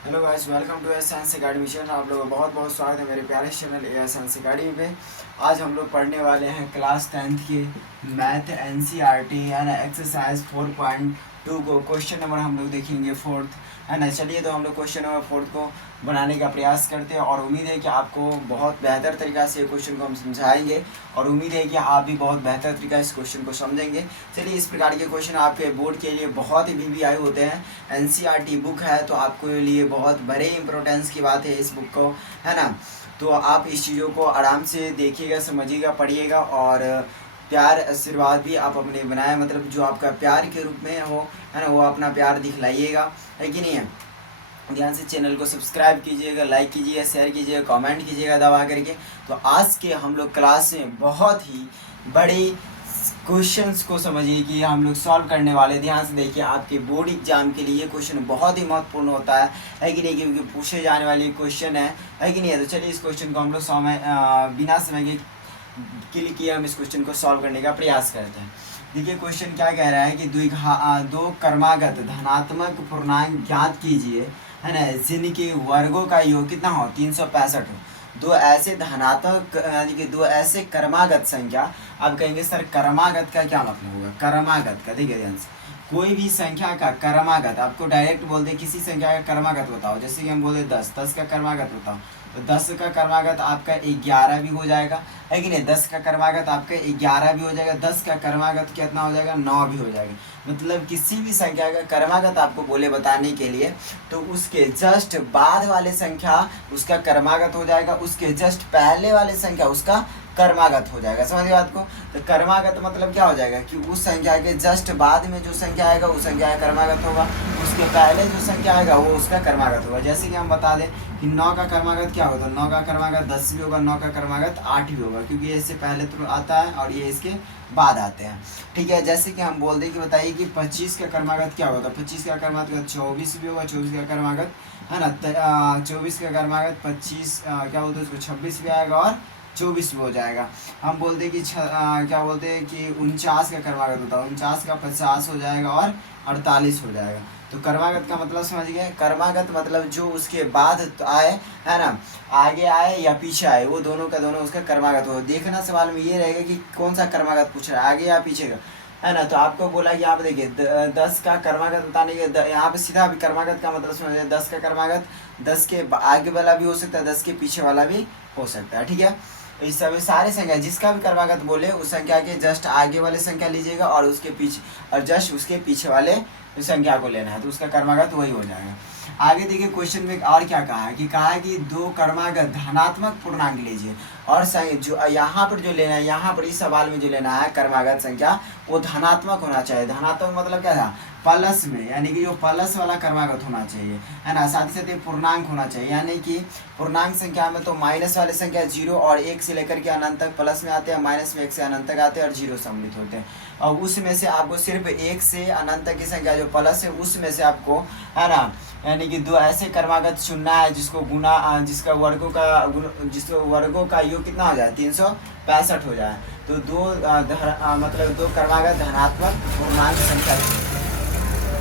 Hello guys, welcome to S science academy mission. आप लोगों का बहुत बहुत स्वागत है मेरे प्यारे चैनल एस साइंस अकेडमी पे। आज हम लोग पढ़ने वाले हैं क्लास 10th की मैथ एनसीईआरटी है ना, एक्सरसाइज 4.2 को क्वेश्चन नंबर हम लोग देखेंगे फोर्थ, है ना। चलिए तो हम लोग क्वेश्चन नंबर फोर्थ को बनाने का प्रयास करते हैं और उम्मीद है कि आपको बहुत बेहतर तरीक़ा से क्वेश्चन को हम समझाएंगे और उम्मीद है कि आप भी बहुत बेहतर तरीक़ा से इस क्वेश्चन को समझेंगे। चलिए, इस प्रकार के क्वेश्चन आपके बोर्ड के लिए बहुत ही VVI होते हैं। एनसीईआरटी बुक है तो आपको लिए बहुत बड़े इंपॉर्टेंस की बात है इस बुक को, है ना। तो आप इस चीज़ों को आराम से देखिएगा, समझिएगा, पढ़िएगा और प्यार आशीर्वाद भी आप अपने बनाए, मतलब जो आपका प्यार के रूप में हो, है ना, वो अपना प्यार दिखलाइएगा, है कि नहीं है। ध्यान से चैनल को सब्सक्राइब कीजिएगा, लाइक कीजिएगा, शेयर कीजिएगा, कमेंट कीजिएगा दबा करके। तो आज के हम लोग क्लास में बहुत ही बड़े क्वेश्चंस को समझिए कि हम लोग सॉल्व करने वाले। ध्यान से देखिए, आपके बोर्ड एग्जाम के लिए ये क्वेश्चन बहुत ही महत्वपूर्ण होता है कि नहीं, क्योंकि पूछे जाने वाले क्वेश्चन है कि नहीं है। तो चलिए, इस क्वेश्चन को हम लोग बिना समय के क्लिक किए हम इस क्वेश्चन को सॉल्व करने का प्रयास करते हैं। देखिए, क्वेश्चन क्या कह रहा है कि दो क्रमागत धनात्मक पूर्णांक ज्ञात कीजिए, है ना, जिनके वर्गों का योग कितना हो, 365 हो। दो ऐसे धनात्मक यानी कि दो ऐसे क्रमागत संख्या। आप कहेंगे सर क्रमागत का क्या मतलब होगा? क्रमागत का देखिए ध्यान से, कोई भी संख्या का क्रमागत, आपको डायरेक्ट बोल दे किसी संख्या का क्रमागत बताओ, जैसे कि हम बोले 10 का क्रमागत बताओ, तो 10 का क्रमागत आपका 11 भी हो जाएगा, है कि नहीं। 10 का क्रमागत आपका 11 भी हो जाएगा, 10 का क्रमागत कितना हो जाएगा, 9 भी हो जाएगा। मतलब किसी भी संख्या का क्रमागत आपको बोले बताने के लिए, तो उसके जस्ट बाद वाले संख्या उसका क्रमागत हो जाएगा, उसके जस्ट पहले वाले संख्या उसका कर्मागत हो जाएगा। समझिए बात को। तो कर्मागत मतलब क्या हो जाएगा कि उस संख्या के जस्ट बाद में जो संख्या आएगा उस संख्या का कर्मागत होगा, उसके पहले जो संख्या आएगा वो उसका कर्मागत होगा। जैसे कि हम बता दें कि 9 का कर्मागत क्या होगा, 9 का कर्मागत 10 भी होगा, 9 का कर्मागत 8 भी होगा, क्योंकि ये इससे पहले तो आता है और ये इसके बाद आते हैं। ठीक है, जैसे कि हम बोल दें कि बताइए कि 25 का कर्मागत क्या होगा, 25 का कर्मागत 24 भी होगा, 24 का कर्मागत, है ना, 24 का कर्मागत 25 क्या बोलते हैं उसको, 26 भी आएगा और 24 भी हो जाएगा। हम बोलते हैं कि क्या बोलते हैं कि 49 का कर्मागत होता है, 49 का 50 हो जाएगा और 48 हो जाएगा। तो कर्मागत का मतलब समझ गए। कर्मागत मतलब जो उसके बाद आए, है ना, आगे आए या पीछे आए, वो दोनों का दोनों उसका कर्मागत हो। देखना सवाल में ये रहेगा कि कौन सा कर्मागत पूछ रहा है, आगे या पीछे का, है ना। तो आपको बोला कि आप देखिए 10 का कर्मागत बताने के, यहाँ पे सीधा भी कर्मागत का मतलब समझिए, 10 का कर्मागत 10 के आगे वाला भी हो सकता है, 10 के पीछे वाला भी हो सकता है। ठीक है, इस सभी सारे संख्या जिसका भी कर्मागत बोले उस संख्या के जस्ट आगे वाले संख्या लीजिएगा और उसके पीछे और जस्ट उसके पीछे वाले संख्या को लेना है, तो उसका कर्मागत वही हो जाएगा। आगे देखिए, क्वेश्चन में और क्या कहा है कि दो कर्मागत धनात्मक पूर्णांक लीजिए और जो यहाँ पर जो लेना है, यहाँ पर इस सवाल में जो लेना है कर्मागत संख्या वो धनात्मक होना चाहिए। धनात्मक मतलब क्या था, प्लस में, यानी कि जो प्लस वाला कर्मागत होना चाहिए, है ना। साथ ही साथ ये पूर्णांक होना चाहिए, यानी कि पूर्णांक संख्या में तो माइनस वाले संख्या 0 और 1 से लेकर के अनंत तक प्लस में आते हैं, माइनस में 1 से अनंत तक आते हैं और 0 सम्मिलित होते हैं। और उसमें से आपको सिर्फ 1 से अनंत तक की संख्या जो प्लस है उसमें से आपको, है ना, यानी कि दो ऐसे कर्मागत चुनना है जिसको जिसका वर्गों का योग कितना हो जाए, 365 हो जाए। तो मतलब दो कर्मागत धनात्मक पूर्णांक संख्या।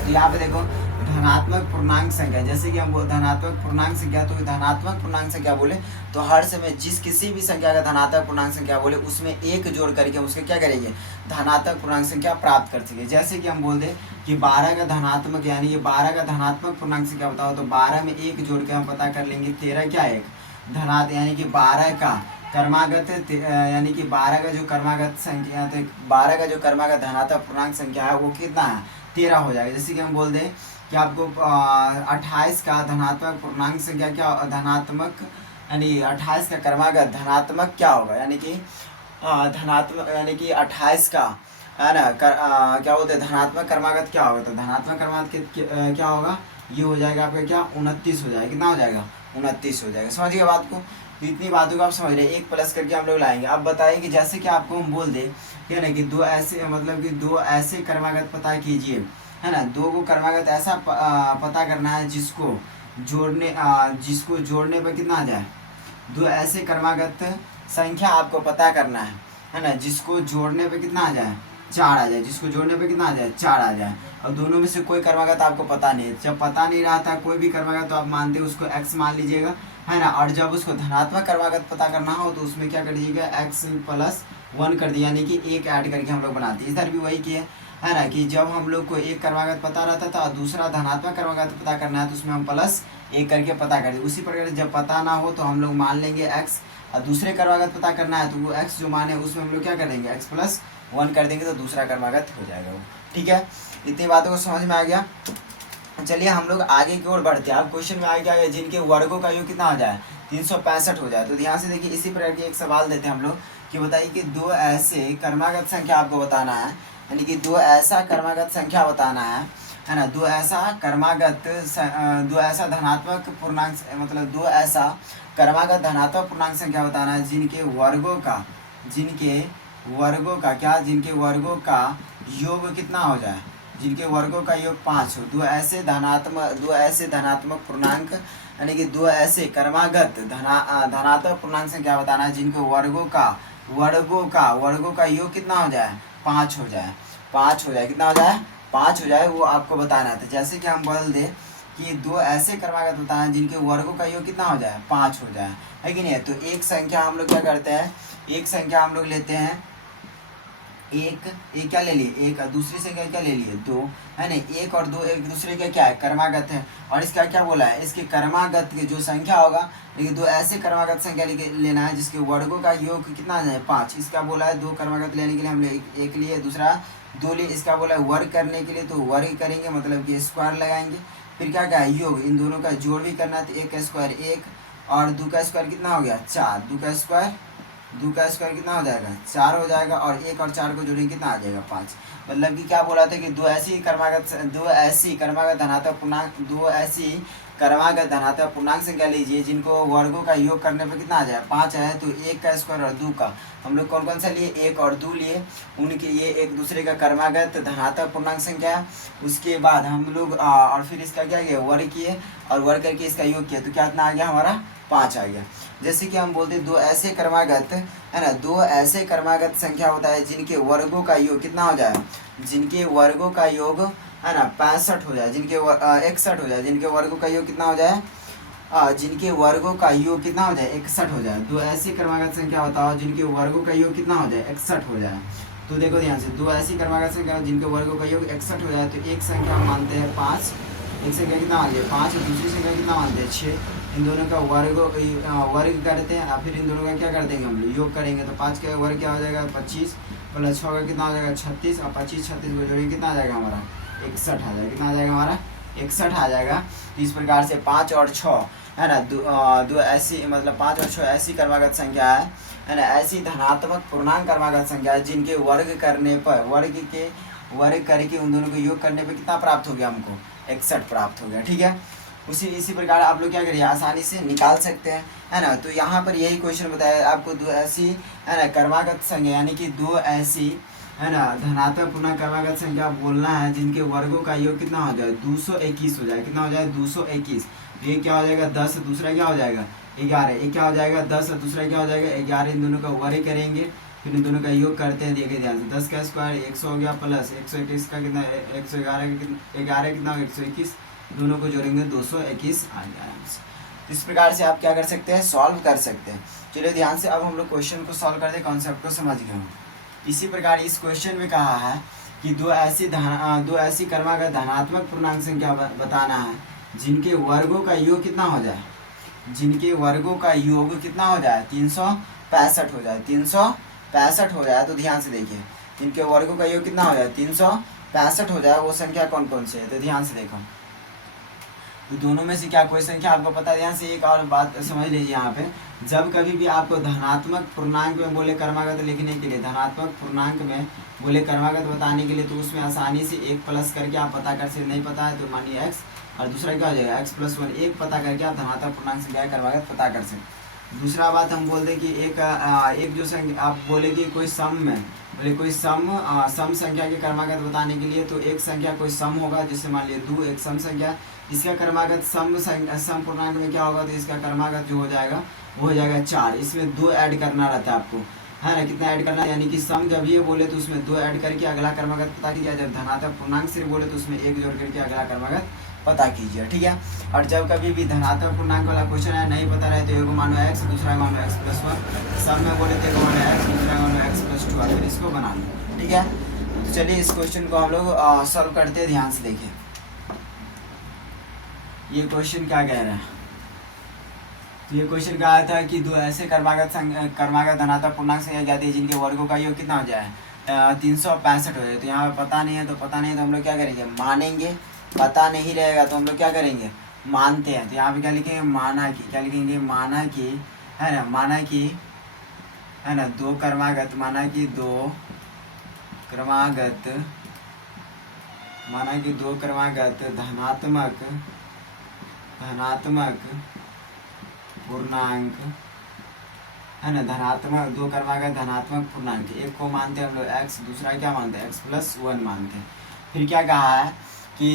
यहाँ पे देखो, धनात्मक पूर्णांक संख्या, जैसे कि हम धनात्मक पूर्णांक संख्या, तो धनात्मक पूर्णांक संख्या बोले तो हर समय किसी भी संख्या का धनात्मक पूर्णांक संख्या बोले उसमें एक जोड़ करके हम उसके क्या करेंगे, धनात्मक पूर्णांक संख्या प्राप्त कर सके। जैसे कि हम बोल दें कि 12 का धनात्मक, यानी कि 12 का धनात्मक पूर्णांक संख्या बताओ, तो 12 में एक जोड़ के हम पता कर लेंगे 13 क्या एक धनात्मक, यानी कि 12 का कर्मागत, यानी कि 12 का जो कर्मागत संख्या, तो 12 का जो कर्मागत धनात्मक पूर्णांक संख्या है वो कितना है, 13 हो जाएगा। जैसे कि हम बोल दें कि आपको 28 का धनात्मक पूर्णांक संख्या क्या, धनात्मक यानी 28 का कर्मागत धनात्मक क्या होगा, यानी कि धनात्मक, यानी कि 28 का, है ना, क्या बोलते हैं धनात्मक कर्मागत क्या होगा, तो धनात्मक कर्मागत क्या होगा, ये हो जाएगा आपका क्या, 29 हो जाएगा। कितना हो जाएगा, 29 हो जाएगा। समझिए बात को। तो इतनी बातों को आप समझ रहे हैं, एक प्लस करके हम लोग लाएंगे। अब बताइए कि जैसे कि आपको हम बोल दें क्या ना कि दो ऐसे, मतलब कि दो ऐसे कर्मागत पता कीजिए, है ना। दो को कर्मागत ऐसा पता करना है जिसको जोड़ने पर कितना आ जाए, दो ऐसे कर्मागत संख्या आपको पता करना है ना, जिसको जोड़ने पे कितना आ जाए, 4 आ जाए, जिसको जोड़ने पे कितना आ जाए 4 आ जाए। अब दोनों में से कोई कर्मागत आपको पता नहीं है, जब पता नहीं रहा था कोई भी कर्मागत तो आप मानते उसको x मान लीजिएगा, है ना। और जब उसको धनात्मक कर्मागत पता करना हो तो उसमें क्या कर दीजिएगा x + 1 कर दिया, यानी कि एक ऐड करके हम लोग बनाते हैं। इधर भी वही किए, है ना, कि जब हम लोग को एक कर्मागत पता रहता था और दूसरा धनात्मक कर्मागत पता करना है तो उसमें हम +1 करके पता कर दें। उसी प्रकार जब पता ना हो तो हम लोग मान लेंगे x, और दूसरे कर्मागत पता करना है तो वो x जो मान है उसमें हम लोग क्या करेंगे x + 1 कर देंगे तो दूसरा कर्मागत हो जाएगा वो। ठीक है, इतनी बातों को समझ में आ गया। चलिए हम लोग आगे की ओर बढ़ते हैं। अब क्वेश्चन में आ गया जिनके वर्गों का योग कितना हो जाए 365 हो जाए। तो ध्यान से देखिए, इसी प्रकार की एक सवाल देते हैं हम लोग कि बताइए कि दो ऐसे कर्मागत संख्या आपको बताना है, यानी कि दो ऐसा कर्मागत संख्या बताना है ना। दो ऐसा धनात्मक पूर्णांक, मतलब दो ऐसा कर्मागत धनात्मक पूर्णांक संख्या बताना है जिनके वर्गों का योग कितना हो जाए, जिनके वर्गों का योग 5 हो। दो ऐसे धनात्मक पूर्णांक, यानी कि दो ऐसे कर्मागत धनात्मक पूर्णांक संख्या बताना है जिनके वर्गों का योग कितना हो जाए 5 हो जाए। कितना हो जाए 5 हो जाए, वो आपको बताना है। तो जैसे कि हम बोल दे कि दो ऐसे कर्मागत बताना है जिनके वर्गों का योग कितना हो जाए 5 हो जाए, है कि नहीं। तो एक संख्या हम लोग क्या करते हैं, एक संख्या हम लोग लेते हैं, एक क्या ले लिए, एक। दूसरी संख्या क्या ले लिए 2, है ना। 1 और 2 एक दूसरे के क्या है कर्मागत है। और इसका क्या बोला है, इसके कर्मागत के जो संख्या होगा, लेकिन दो ऐसे कर्मागत संख्या लेना है जिसके वर्गों का योग कितना है 5। इसका बोला है दो कर्मागत लेने के लिए हम एक लिए, दूसरा 2 लिए। इसका बोला है वर्ग करने के लिए तो वर्ग करेंगे, मतलब कि स्क्वायर लगाएंगे। फिर क्या क्या है योग, इन दोनों का जोड़ भी करना, तो 1 का स्क्वायर 1 और 2 का स्क्वायर कितना हो गया 4। 2 का स्क्वायर कितना हो जाएगा 4 हो जाएगा, और 1 और 4 को जोड़ेंगे कितना आ जाएगा 5। मतलब कि क्या बोला था कि दो ऐसी कर्मागत धनात्मक पूर्णांक संख्या लीजिए जिनको वर्गों का योग करने पर कितना आ जाए 5 है। तो 1 का स्क्वायर और 2 का हम लोग कौन कौन सा लिए, 1 और 2 लिए, उनके ये एक दूसरे का कर्मागत धनात्मक पूर्णांक संख्या है। उसके बाद हम लोग और फिर इसका क्या किया वर्ग किए, और वर्ग करके इसका योग किया, तो क्या इतना आ गया हमारा 5 आ गया। जैसे कि हम बोलते दो ऐसे कर्मागत, है ना, दो ऐसे कर्मागत संख्या होता है जिनके वर्गों का योग कितना हो जाए, जिनके वर्गों का योग, है ना, 65 हो जाए, जिनके 61 हो जाए, जिनके वर्गों का योग कितना हो जाए, जिनके वर्गों का योग कितना हो जाए 61 हो जाए। दो ऐसी कर्मागत संख्या बताओ जिनके वर्गों का योग कितना हो जाए 61 हो जाए। तो देखो ध्यान से, दो ऐसी कर्मागत संख्या जिनके वर्गों का योग 61 हो जाए। तो एक संख्या हम मानते हैं 5, एक संख्या कितना मानते हैं 5, और दूसरी संख्या कितना मानते हैं 6। इन दोनों का वर्ग करते हैं, और फिर इन दोनों का क्या कर देंगे हम लोग योग करेंगे। तो 5 का वर्ग क्या हो जाएगा 25, + 6 का कितना हो जाएगा 36, और 25 36 को जोड़ेंगे कितना आ जाएगा हमारा 61 आ जाएगा। कितना आ जाएगा हमारा 61 आ जाएगा। तो इस प्रकार से 5 और 6, है ना, दो ऐसी, मतलब 5 और 6 ऐसी कर्मागत संख्या है ना, ऐसी धनात्मक पूर्णांक कर्मागत संख्या है जिनके वर्ग करने पर वर्ग करके उन दोनों को योग करने पर कितना प्राप्त हो गया हमको 61 प्राप्त हो गया। ठीक है, इसी प्रकार आप लोग क्या करिए आसानी से निकाल सकते हैं, है ना। तो यहाँ पर यही क्वेश्चन बताया आपको, दो ऐसी, है ना, कर्मागत संख्या, यानी कि दो ऐसी, है ना, धनात्मक पूर्णांक कर्मागत संख्या बोलना है जिनके वर्गों का योग कितना हो जाए 221 हो जाए। कितना हो जाए 221। ये क्या हो जाएगा 10, दूसरा क्या हो जाएगा 11। एक क्या हो जाएगा 10 और दूसरा क्या हो जाएगा 11। इन दोनों का वर्ग करेंगे, फिर इन दोनों का योग करते हैं। देखिए ध्यान से, 10 का स्क्वायर 100 हो गया, प्लस 121 का कितना 111 कितना 121, दोनों को जोड़ेंगे 221 आ गया आराम से। इस प्रकार से आप क्या कर सकते हैं, सॉल्व कर सकते हैं। चलिए ध्यान से अब हम लोग क्वेश्चन को सॉल्व करते हैं, कॉन्सेप्ट को समझ गए हम। इसी प्रकार इस क्वेश्चन में कहा है कि दो ऐसी कर्मागत धनात्मक पूर्णांक संख्या बताना है जिनके वर्गों का योग कितना हो जाए, जिनके वर्गों का योग कितना हो जाए 365 हो जाए, 365 हो जाए। तो ध्यान से देखिए, जिनके वर्गों का योग कितना हो जाए 365 हो जाए, वो संख्या कौन कौन सी है। तो ध्यान से देखो, तो दोनों में से क्या कोई संख्या आपको पता है। ध्यान से एक और बात समझ लीजिए, यहाँ पे जब कभी भी आपको धनात्मक पूर्णांक में बोले कर्मागत लिखने के लिए, धनात्मक पूर्णांक में बोले कर्मागत बताने के लिए, तो उसमें आसानी से एक प्लस करके आप पता कर सकते। नहीं पता है तो मानिए x, और दूसरा क्या हो जाएगा x + 1। एक पता करके आप धनात्मक पूर्णांक संख्या कर्मागत पता कर सकते। दूसरा बात हम बोलते कि एक जो संख्या आप बोले कि कोई सम में बोले कोई सम संख्या के कर्मागत बताने के लिए, तो एक संख्या कोई सम होगा, जैसे मान लीजिए 2 एक सम संख्या, इसका कर्मागत सम पूर्णांक में क्या होगा, तो इसका कर्मागत जो हो जाएगा वो हो जाएगा 4। इसमें 2 ऐड करना रहता है आपको, है ना, कितना ऐड करना है, यानी कि सम जब ये बोले तो उसमें 2 ऐड करके अगला क्रमागत पता कीजिए, जब धनात्मक पूर्णांक सिर्फ बोले तो उसमें 1 जोड़ करके अगला क्रमागत पता कीजिए, ठीक है। और जब कभी भी धनात्मक पूर्णांक वाला क्वेश्चन है नहीं पता रहे तो एक मानो x, दूसरा मानो x प्लस 1, सब में बोले तो एक मानो x, दूसरा मानो x प्लस 2, फिर इसको बना लो, ठीक है। तो चलिए इस क्वेश्चन को हम लोग सॉल्व करते हैं, ध्यान से देखिए ये क्वेश्चन क्या कह रहा है। तो ये क्वेश्चन कहा था कि दो ऐसे क्रमागत धनात्मक पूर्णांक संख्या ज्ञात है जिनके वर्गों का योग कितना हो जाए 365 हो जाए। तो यहाँ पे पता नहीं है, तो पता नहीं है तो हम लोग क्या करेंगे, मानेंगे। पता नहीं रहेगा तो हम लोग क्या करेंगे, मानते हैं। तो यहाँ पे क्या लिखेंगे, माना कि, क्या लिखेंगे, माना कि, है ना, माना कि, है ना, दो क्रमागत, माना कि दो क्रमागत, माना कि दो क्रमागत धनात्मक पूर्णांक, है ना, धनात्मक दो क्रमागत धनात्मक पूर्णांक, एक को मानते हैं हम लोग x, दूसरा क्या मानते हैं x प्लस 1 मानते हैं। फिर क्या कहा है कि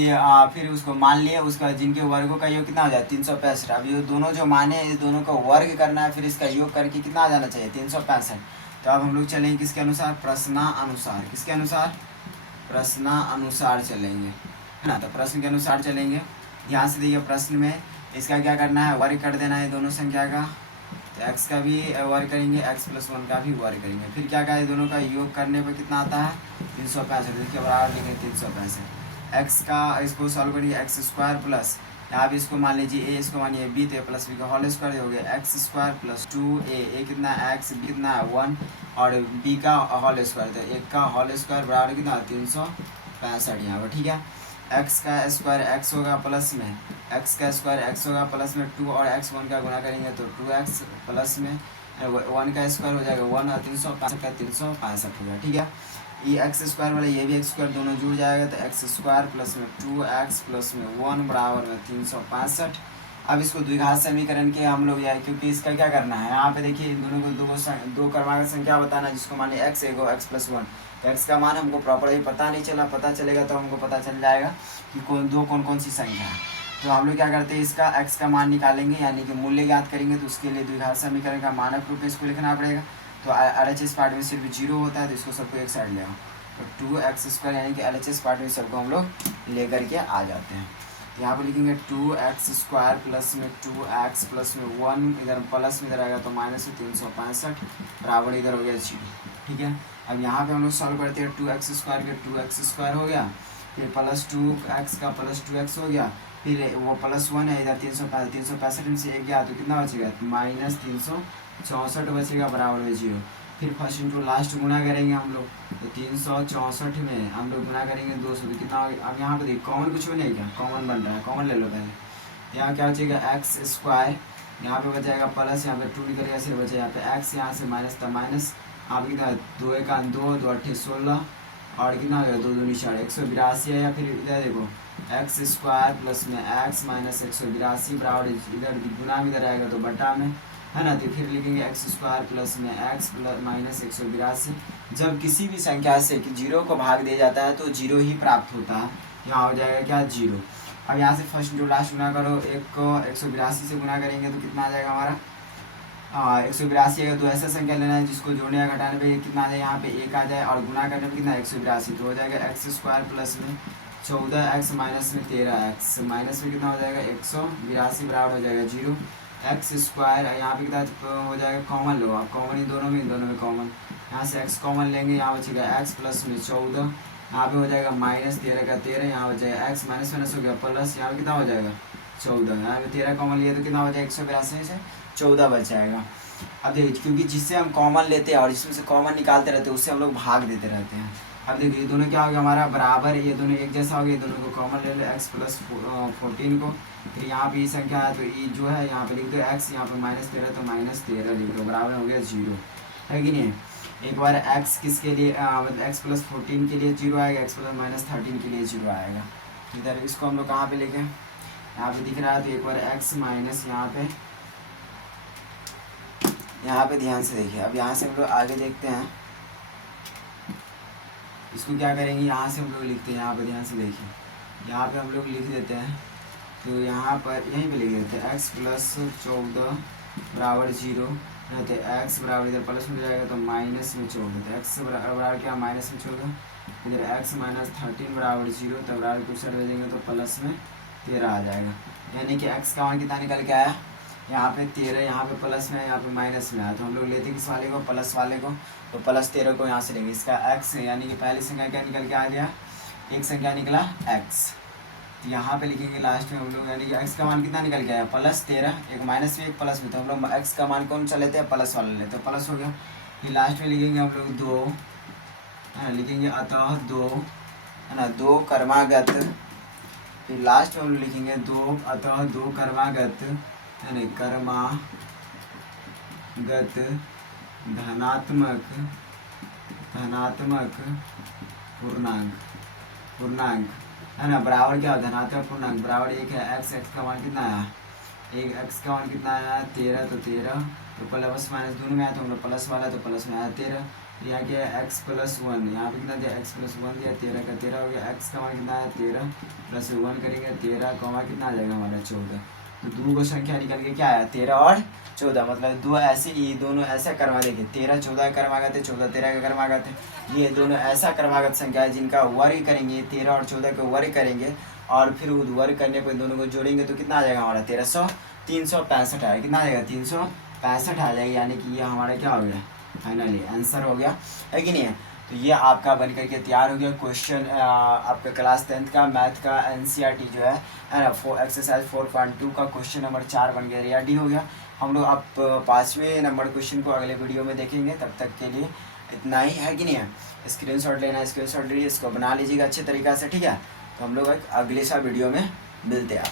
फिर उसको मान लिया, उसका जिनके वर्गों का योग कितना हो जाए 365। अब ये दोनों जो माने इस दोनों का वर्ग करना है, फिर इसका योग करके कितना आ जाना चाहिए 365। तो अब हम लोग चलेंगे किसके अनुसार, प्रश्नानुसार। किसके अनुसार, प्रश्नानुसार चलेंगे, है ना। तो प्रश्न के अनुसार चलेंगे, ध्यान से देखिए। प्रश्न में इसका क्या करना है, वर्ग कर देना है दोनों संख्या का। तो x का भी वर्ग करेंगे, x प्लस 1 का भी वर्ग करेंगे। फिर क्या कहा, दोनों का योग करने पर कितना आता है 365, इसके बराबर लिखेंगे 365। x का इसको सॉल्व करिए, एक्स स्क्वायर प्लस, यहाँ भी इसको मान लीजिए a, इसको मानिए b, तो a प्लस बी का होल स्क्वायर हो गया x square plus 2a, a कितना है x, b कितना है 1, और b का होल स्क्वायर, तो 1 का होल स्क्वायर बराबर कितना 365 यहाँ पर, ठीक है। x का स्क्वायर x होगा प्लस में, x का स्क्वायर x होगा प्लस में 2, और x 1 का गुणा करेंगे तो 2x प्लस में 1 का स्क्वायर हो जाएगा 1, और 365 का 365 होगा, ठीक है। ये एक्स स्क्वायर वाला ये भी एक्स स्क्वायर दोनों जुड़ जाएगा, तो एक्स स्क्वायर प्लस में 2x प्लस में 1 बराबर में 365। अब इसको द्विघात समीकरण के हम लोग यार, क्योंकि इसका क्या करना है, यहाँ पे देखिए इन दोनों को दो क्रमागत संख्या बताना है, जिसको मानिए x, एगो x प्लस 1। तो x का मान हमको प्रॉपर ही पता नहीं चला, पता चलेगा तो हमको पता चल जाएगा कि कौन कौन सी संख्या है। तो हम लोग क्या करते हैं, इसका x का मान निकालेंगे, यानी कि मूल्य ज्ञात करेंगे। तो उसके लिए द्विघात समीकरण का मानक रूप में इसको लिखना पड़ेगा। तो LHS पार्ट में सिर्फ 0 होता है, तो इसको सबको एक साइड ले आओ। तो 2x स्क्वायर यानी कि LHS पार्ट में सबको हम लोग ले करके आ जाते हैं। यहाँ पर लिखेंगे 2x स्क्वायर प्लस में 2x प्लस में 1, इधर प्लस में इधर आएगा तो माइनस 365 बराबर इधर हो गया 0, ठीक है। अब यहाँ पे हम लोग सॉल्व करते हैं, 2x स्क्वायर के 2x स्क्वायर हो गया, फिर प्लस 2x का प्लस 2x हो गया, फिर वो प्लस 1 है इधर 365 में से 1 गया तो कितना बचेगा माइनस 364 बचेगा बराबर है 0। फिर फर्स्ट इंटू लास्ट गुणा करेंगे हम लोग, तो 364 में हम लोग गुणा करेंगे 200, तो कितना। अब यहाँ पे देखिए कॉमन कुछ भी नहीं, क्या कॉमन बन रहा है, कॉमन ले लो पहले। यहाँ क्या बचेगा एक्स स्क्वायर, यहाँ पे बचेगा प्लस, यहाँ पे 2 निकलेगा सिर्फ बचे यहाँ पे एक्स, यहाँ से माइनस था माइनस, आप कितना 2 1 2 2 8 16, और कितना हो गया 2 2 4 182 है। या फिर इधर देखो एक्स स्क्वायर प्लस में एक्स माइनस 182 बराबर इधर गुना में इधर आएगा तो बटा में, है ना। तो फिर लिखेंगे एक्स स्क्वायर प्लस में एक्स प्लस माइनस 182। जब किसी भी संख्या से कि 0 को भाग दिया जाता है तो 0 ही प्राप्त होता है, यहाँ हो जाएगा क्या 0। अब यहाँ से फर्स्ट जो लास्ट गुना करो, एक को 182 से गुना करेंगे तो कितना आ जाएगा हमारा 182 है। तो ऐसा संख्या लेना है जिसको जोड़ने या घटाने पे कितना आ जाए, यहाँ पे 1 आ जाए, और गुना करने पे कितना 182, तो हो जाएगा एक्स स्क्वायर प्लस में 14x माइनस में 13x, माइनस में कितना हो जाएगा 182 बराबर हो जाएगा 0। एक्स स्क्वायर यहाँ पे कितना हो जाएगा, कॉमन लो आप, कॉमन ही दोनों में कॉमन, यहाँ से x कॉमन लेंगे, यहाँ बचेगा x प्लस में 14, यहाँ पे हो जाएगा माइनस 13 का 13, यहाँ हो जाएगा x माइनस माइनस हो गया प्लस, यहाँ पे कितना हो जाएगा 14, यहाँ पे 13 कॉमन लिया तो कितना हो जाएगा 182 से 14 बच जाएगा। अब देखिए क्योंकि जिससे हम कॉमन लेते हैं और जिसमें से कॉमन निकालते रहते हैं उससे हम लोग भाग देते रहते हैं। अब देखिए ये दोनों क्या हो गया हमारा बराबर, ये दोनों एक जैसा हो गया, दोनों को कॉमन ले लो x प्लस 14 को, फिर यहाँ पे ये संख्या है तो ये जो है यहाँ पे लिख दो x, यहाँ पे माइनस 13 तो माइनस 13 लिख दो, बराबर हो गया 0, है कि नहीं। एक बार x किसके लिए मतलब x प्लस 14 के लिए 0 आएगा, x प्लस माइनस 13 के लिए 0 आएगा। इधर इसको हम लोग कहाँ पे लेके, यहाँ पे दिख रहा है, तो एक बार x माइनस यहाँ पे ध्यान से देखिए। अब यहाँ से हम लोग आगे देखते हैं, इसको क्या करेंगे, यहाँ से हम लोग लिखते हैं, यहाँ पे ध्यान से देखिए, यहाँ पे हम लोग लिख देते हैं, तो यहाँ पर यहीं पे लिख देते हैं x प्लस 14 बराबर 0, रहते एक्स बराबर इधर प्लस में जाएगा तो माइनस में छोड़ देते, एक्स बराबर क्या माइनस में छोड़ दो, इधर एक्स माइनस 13 बराबर 0, तब बराबर को साइड भेजेंगे तो प्लस में 13 आ जाएगा। यानी कि एक्स का मान कितना निकल के आया, यहाँ पे 13, यहाँ पे प्लस में, यहाँ पे माइनस में आया, तो हम लोग लेते किस वाले को, प्लस वाले को, तो प्लस 13 को यहाँ से लेंगे। इसका एक्स यानी कि पहली संख्या क्या निकल के आ गया, एक संख्या निकला एक्स, यहाँ पे लिखेंगे लास्ट में हम लोग, यानी कि एक्स का मान कितना निकल के आया +13, एक माइनस में एक प्लस में, तो हम लोग एक्स का मान कौन सा लेते हैं, प्लस वाला लेते हैं, प्लस हो गया। फिर लास्ट में लिखेंगे हम लोग 2, है ना, लिखेंगे अतः 2, है ना, 2 क्रमागत, फिर लास्ट में हम लोग लिखेंगे 2 अतः 2 क्रमागत, है ना, क्रमागत धनात्मक पूर्णांक, है ना, बराबर क्या धनात्मक पूर्णांक बराबर 1 है। एक्स का मान कितना आया, एक एक्स का मान कितना आया 13, तो 13 तो प्लस माइनस दोनों में आया, तो हम लोग प्लस वाला तो प्लस में आया 13, यहाँ क्या एक्स प्लस 1, यहाँ पे कितना दिया एक्स प्लस 1 दिया, 13 का 13 हो गया। एक्स का मान कितना आया 13 प्लस 1 करेंगे 13 कॉमा कितना आ जाएगा हमारा 14, तो दो को संख्या निकल के क्या आया 13 और 14, मतलब दो ऐसे ही दोनों ऐसा क्रम देखिए 13 14 का क्रमागत है, 14 13 का क्रमागत है, ये दोनों ऐसा क्रमागत संख्या है जिनका वर्ग करेंगे, 13 और 14 का वर्ग करेंगे और फिर वर्ग करने पर दोनों को जोड़ेंगे तो कितना आ जाएगा हमारा 365 आएगा, कितना आ जाएगा 365 आ जाएगा, यानी कि ये हमारा क्या हो गया फाइनली आंसर हो गया, है कि नहीं है। तो ये आपका बन करके तैयार हो गया क्वेश्चन, आपका क्लास 10th का मैथ का NCERT जो है ना, एक्सरसाइज 4.2 का क्वेश्चन नंबर 4 बन गया, रेडी हो गया। हम लोग अब 5वें नंबर क्वेश्चन को अगले वीडियो में देखेंगे, तब तक के लिए इतना ही, है कि नहीं है। स्क्रीनशॉट लेना, स्क्रीनशॉट लीजिए, इसको बना लीजिएगा अच्छे तरीक़ा से, ठीक है। तो हम लोग एक अगले सा वीडियो में मिलते हैं।